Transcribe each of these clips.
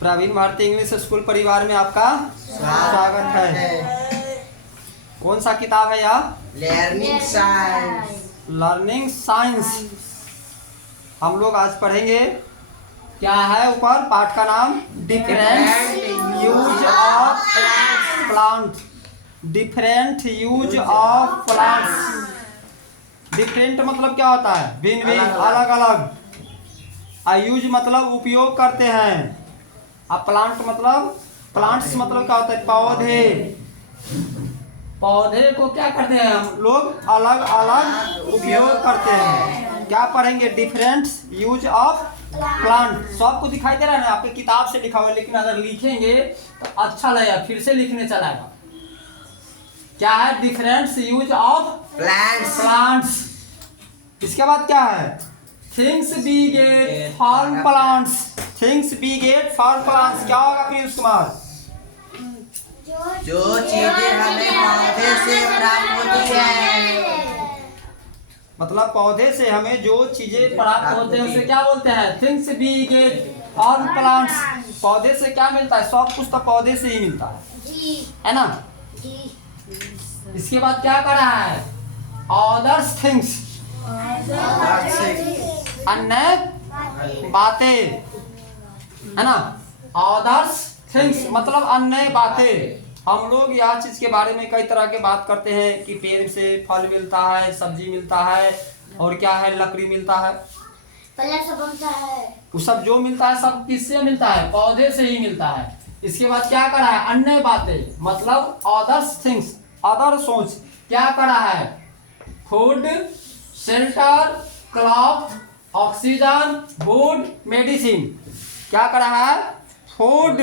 Praveen Bharti English school परिवार में आपका स्वागत है। कौन सा किताब है यह? Learning science. Learning science. हम लोग आज पढ़ेंगे, क्या है ऊपर पाठ का नाम? Different use of plant. Different use of plants. Different मतलब क्या होता है? भिन्न भिन्न, अलग अलग। यूज मतलब उपयोग करते हैं। अब प्लांट मतलब, प्लांट्स मतलब क्या होता है? पौधे। पौधे को क्या करते हैं हम लोग? अलग अलग उपयोग करते हैं। क्या पढ़ेंगे? Different use of plant. सबको दिखाई दे रहा है ना? आपके किताब से लिखा हुआ है, लेकिन अगर लिखेंगे तो अच्छा लगेगा, फिर से लिखने चलाएगा। क्या है? Different use of plants. इसके बाद क्या है? Things we get from plants. Things we get from plants. क्या होगा पीयूष कुमार? जो चीजें हमें पौधे से प्राप्त होती है, मतलब पौधे से हमें जो चीजें प्राप्त होते हैं उसे क्या बोलते हैं? Things we get from plants. पौधे से क्या मिलता है? सब कुछ तो पौधे से ही मिलता है ना? इसके बाद क्या कर रहा है? अदर्स थिंग्स, अन्य बातें, है ना? अदर्स थिंग्स मतलब अन्य बातें। हम लोग यह चीज के बारे में कई तरह के बात करते हैं कि पेड़ से फल मिलता है, सब्जी मिलता है, और क्या है? लकड़ी मिलता है, वो सब जो मिलता है सब किससे मिलता है? पौधे से ही मिलता है। इसके बाद क्या कर रहा है? अन्य बातें मतलब अदर्स थिंग्स, अदर सोच। क्या कर रहा है? Food, shelter, cloth, oxygen, would, medicine. क्या कर रहा है? Food,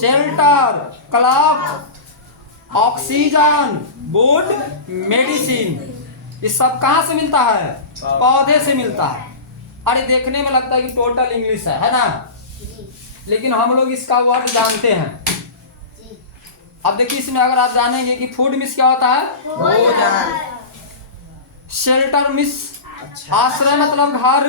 shelter, cloth, oxygen, would, medicine. ये सब कहाँ से मिलता है? पौधे से मिलता है। अरे देखने में लगता है कि टोटल इंग्लिश है ना? लेकिन हम लोग इसका वर्ड जानते हैं। अब देखिए, इसमें अगर आप जानेंगे कि फूड मिस क्या होता है? भोजन। शेल्टर मिस आश्रय मतलब घर।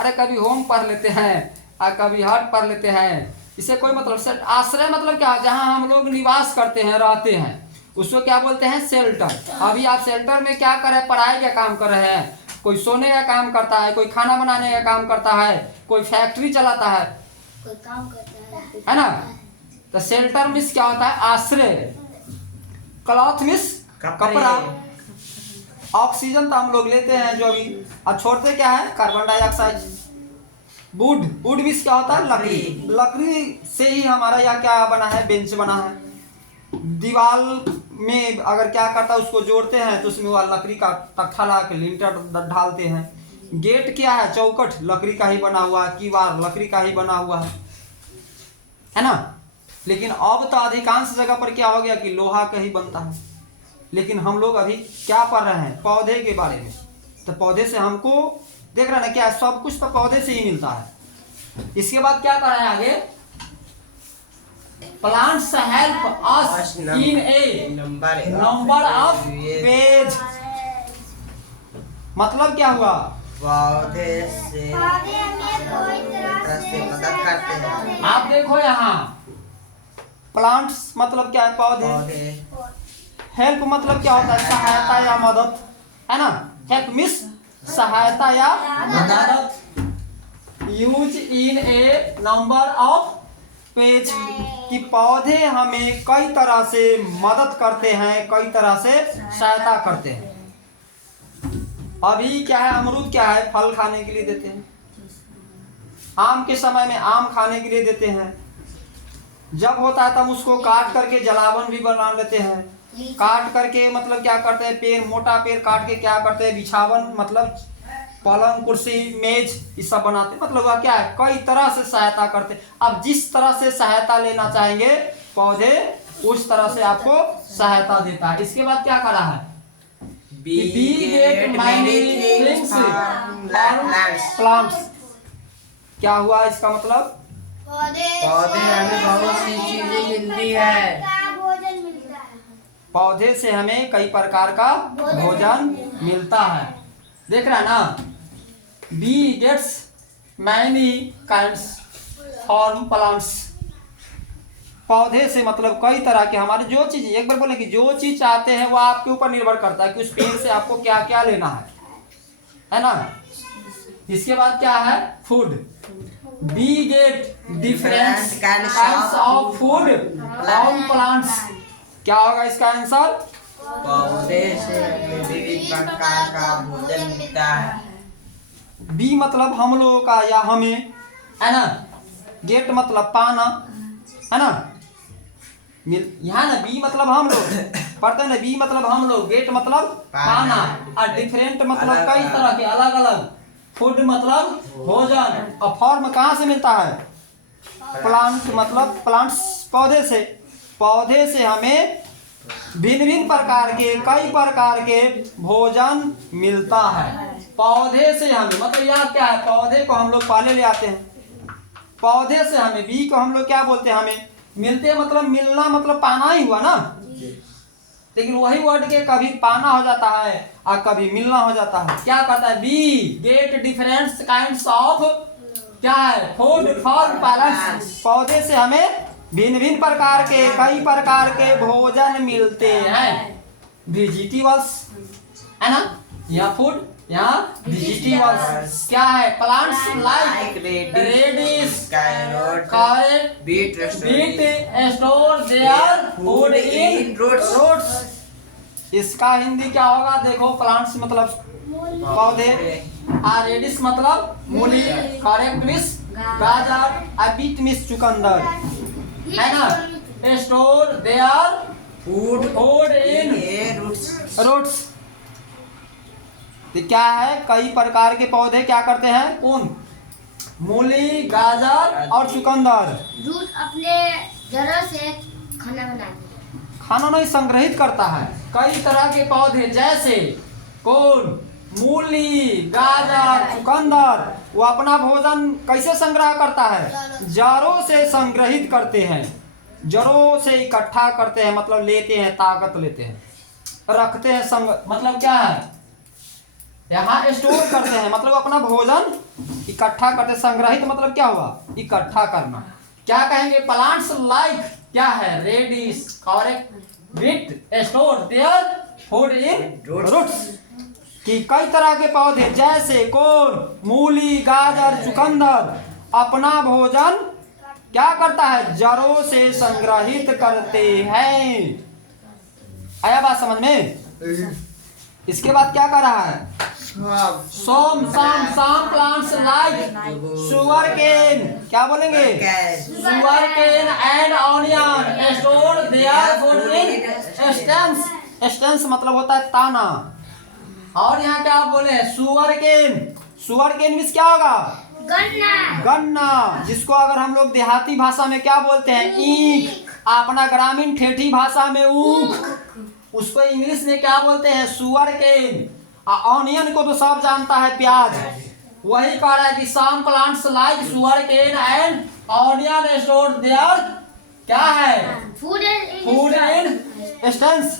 अरे कभी होम पढ़ लेते हैं और कभी हट पढ़ लेते हैं, इसे कोई मतलब। आश्रय मतलब क्या? जहां हम लोग निवास करते हैं, रहते हैं, उसको क्या बोलते हैं? शेल्टर। अभी आप शेल्टर में क्या कर रहे हैं? पढ़ाई का काम कर रहे हैं, कोई सोने का काम करता है, कोई खाना बनाने का काम करता है, कोई फैक्ट्री चलाता है, कोई काम करता है ना? तो शेल्टर मिस क्या होता है? आश्रय। क्लॉथ मिस कपड़ा। ऑक्सीजन तो हम लोग लेते हैं जो अभी, अब छोड़ते क्या है? Carbon dioxide. Would, would miss क्या होता है? लकड़ी। लकड़ी से ही हमारा यहाँ क्या बना है? बेंच बना है। दीवार में अगर क्या करता है, उसको जोड़ते हैं तो उसमें वह लकड़ी का तख्ता ला के लिंटर ढालते हैं। गेट क्या है? चौखट लकड़ी का ही बना हुआ है, कीवार लकड़ी का ही बना हुआ है ना? लेकिन अब तो अधिकांश जगह पर क्या हो गया कि लोहा का ही बनता है। लेकिन हम लोग अभी क्या पढ़ रहे हैं? पौधे के बारे में। तो पौधे से हमको देख रहे हैं क्या? सब कुछ तो पौधे से ही मिलता है। इसके बाद क्या कर रहे हैं आगे? Plants help us in A number of page. मतलब क्या हुआ? पौधे से मदद करते हैं। आप देखो यहाँ, प्लांट्स मतलब क्या है? पौधे। हेल्प मतलब क्या होता है? सहायता या मदद, है ना? हेल्प मिस सहायता या मदद। Use in A number of page, कि पौधे हमें कई तरह से मदद करते हैं, कई तरह से सहायता करते हैं। अभी क्या है? अमरूद क्या है? फल खाने के लिए देते हैं। आम के समय में आम खाने के लिए देते हैं। जब होता है तब उसको काट करके जलावन भी बना लेते हैं। काट करके मतलब क्या करते हैं? पेड़, मोटा पेड़ काट के क्या करते हैं? बिछावन मतलब पलंग, कुर्सी, मेज, ये सब बनाते हैं। मतलब वह क्या है? कई तरह से सहायता करते हैं। अब जिस तरह से सहायता लेना चाहेंगे पौधे, उस तरह से आपको सहायता देता है। इसके बाद क्या करा है? प्लांट्स। क्या हुआ इसका मतलब? पौधे हमें बहुत सी चीजें मिलती है। पौधे से हमें कई प्रकार का भोजन मिलता है। देख रहा है ना? We gets many kinds from plants. पौधे से मतलब कई तरह के हमारे जो चीज, एक बार बोले कि जो चीज चाहते हैं वो आपके ऊपर निर्भर करता है कि उस पेड़ से आपको क्या क्या लेना है ना। इसके बाद क्या है, food. We get different kinds of food from plants. क्या होगा इसका आंसर? पौधे से विविध प्रकार का भोजन मिलता है। बी मतलब हम लोगों का या हमें, है ना। गेट मतलब पाना, है ना। यहाँ ना बी मतलब हम लोग पढ़ते हैं ना, बी मतलब हम लोग, गेट मतलब पाना, और डिफरेंट मतलब कई तरह के अलग अलग, फूड मतलब भोजन, और फॉर्म कहाँ से मिलता है? प्लांट मतलब प्लांट्स पौधे से। पौधे से हमें भिन्न भिन्न प्रकार के, कई प्रकार के भोजन मिलता है। पौधे से हमें मतलब यह क्या है, पौधे को हम लोग पाले ले आते हैं। पौधे से हमें, बी को हम लोग क्या बोलते हैं, हमें मिलते मतलब मिलना मतलब पाना ही हुआ ना। लेकिन वही वर्ड के कभी पाना हो जाता है और कभी मिलना हो जाता है। क्या करता है? We get different kinds of, क्या है, फूड फ्रॉम प्लांट्स। पौधे से हमें भिन्न भिन्न प्रकार के, कई प्रकार के भोजन मिलते हैं। वेजिटेबल्स, है ना, यहाँ फूड, यहाँ वेजिटेबल्स। क्या है? Plants like radish, carrot, beet store their food in roots. इसका हिंदी क्या होगा? देखो, प्लांट्स मतलब पौधे, रेडिश मतलब मूली, कैरेट मीन्स गाजर, और बीट मीन्स चुकंदर, है ना। Store their food in roots. तो क्या है, कई प्रकार के पौधे क्या करते हैं? कौन? मूली, गाजर और चुकंदर। रूट अपने जड़ों से खाना बनाते हैं। खाना नहीं, संग्रहित करता है। कई तरह के पौधे जैसे कौन? मूली, गाजर, चुकंदर, वो अपना भोजन कैसे संग्रह करता है? जड़ों से संग्रहित करते हैं, जड़ों से इकट्ठा करते हैं, मतलब लेते हैं, ताकत लेते हैं, रखते हैं मतलब क्या है, यहाँ स्टोर करते हैं, मतलब अपना भोजन इकट्ठा करते। संग्रहित मतलब क्या हुआ? इकट्ठा करना। क्या कहेंगे? प्लांट्स लाइक, क्या है, radish, carrot, beet store their food in roots. कि कई तरह के पौधे जैसे कौन? मूली, गाजर, चुकंदर अपना भोजन क्या करता है? जड़ों से संग्रहित करते हैं। आया बात समझ में? इसके बाद क्या कर रहा है? some plants like sugarcane, क्या बोलेंगे? sugarcane and onion store their food in stems। stems मतलब होता है ताना। और यहाँ क्या बोले? sugarcane मीन्स क्या होगा? गन्ना, जिसको अगर हम लोग देहाती भाषा में क्या बोलते हैं? ईख। अपना ग्रामीण ठेठी भाषा में ऊख। उसको इंग्लिश में क्या बोलते हैं? sugarcane। ऑनियन को तो सब जानता है, प्याज। वही कह रहा है कि some plants like sugarcane and onion store their, क्या है, फूड इन स्टेम्स।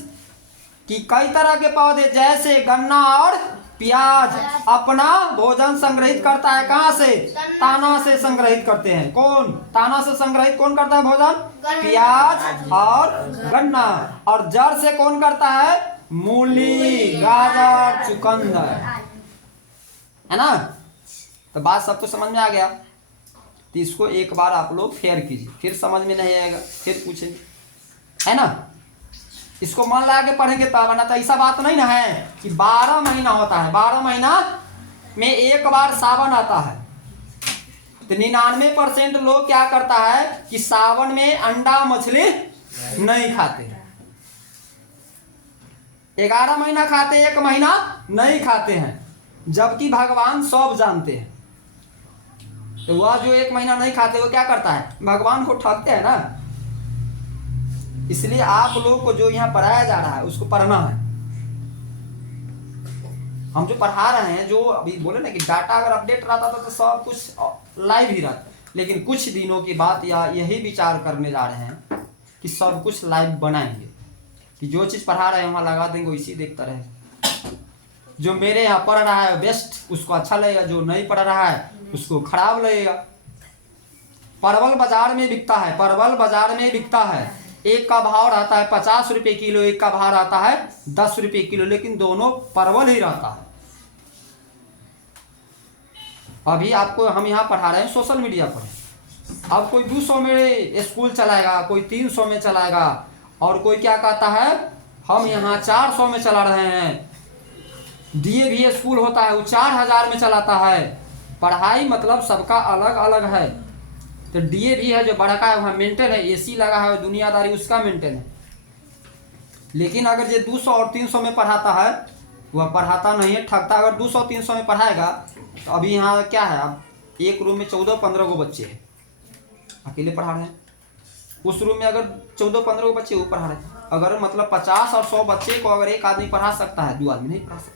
कि कई तरह के पौधे जैसे गन्ना और प्याज अपना भोजन संग्रहित करता है। कहाँ से? ताना से संग्रहित करते हैं। कौन? ताना से संग्रहित कौन करता है भोजन? प्याज और गन्ना। और जड़ से कौन करता है? मूली, गाजर, चुकंदर, है ना। तो बात सबको समझ में आ गया। तो इसको एक बार आप लोग फेयर कीजिए, फिर समझ में नहीं आएगा फिर पूछेंगे, है ना। इसको मन लगा के पढ़ेंगे तब ना। तो ऐसा बात नहीं ना है कि 12 महीना होता है, 12 महीना में एक बार सावन आता है। तो 99% लोग क्या करता है कि सावन में अंडा मछली नहीं खाते, 11 महीना खाते, 1 महीना नहीं खाते हैं। जबकि भगवान सब जानते हैं। तो वह जो 1 महीना नहीं खाते वो क्या करता है? भगवान को ठगते हैं ना। इसलिए आप लोगों को जो यहाँ पढ़ाया जा रहा है उसको पढ़ना है। हम जो पढ़ा रहे हैं, जो अभी बोले ना कि डाटा अगर अपडेट रहता था तो सब कुछ लाइव ही रहता, लेकिन कुछ दिनों की बात या यही विचार करने जा रहे हैं कि सब कुछ लाइव बनाएंगे, कि जो चीज़ पढ़ा रहे हैं वहाँ लगा देंगे, इसी देखता रहे। जो मेरे यहाँ पढ़ रहा है बेस्ट, उसको अच्छा लगेगा, जो नहीं पढ़ रहा है उसको खराब लगेगा। परवल बाजार में बिकता है, परवल बाजार में बिकता है। एक का भाव रहता है 50 रुपये किलो, एक का भाव रहता है 10 रुपये किलो, लेकिन दोनों परवल ही रहता है। अभी आपको हम यहाँ पढ़ा रहे हैं सोशल मीडिया पर। अब कोई 200 में स्कूल चलाएगा, कोई 300 में चलाएगा, और कोई क्या कहता है हम यहाँ 400 में चला रहे हैं। डीएवी स्कूल होता है वो 4000 में चलाता है। पढ़ाई मतलब सबका अलग अलग है। तो डीएवी है जो बड़ा का है वहाँ मेंटेन है, एसी लगा है, दुनियादारी उसका मेंटेन है। लेकिन अगर ये 200 और 300 में पढ़ाता है वह पढ़ाता नहीं है, ठगता। अगर 200-300 में पढ़ाएगा तो अभी यहाँ क्या है, अब एक रूम में 14-15 गो बच्चे हैं, अकेले पढ़ा रहे हैं। उस रूम में अगर 14-15 गो बच्चे वो पढ़ा रहे हैं। अगर मतलब 50 और 100 बच्चे को अगर एक आदमी पढ़ा सकता है, 2 आदमी नहीं पढ़ा सकता।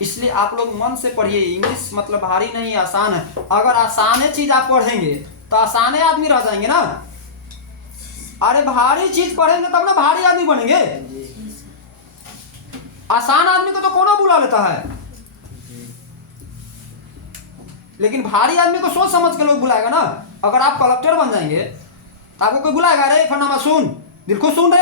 इसलिए आप लोग मन से पढ़िए। इंग्लिश मतलब भारी नहीं, आसान है। अगर आसान चीज आप पढ़ेंगे तो आसान आदमी रह जाएंगे ना। अरे भारी चीज पढ़ेंगे तब ना भारी आदमी बनेंगे। आसान आदमी को तो कौन बुला लेता है, लेकिन भारी आदमी को सोच समझ के लोग बुलाएगा ना। अगर आप कलेक्टर बन जाएंगे तो आपको कोई बुलाएगा, अरे फलाना सुन, दिल को सुन रहे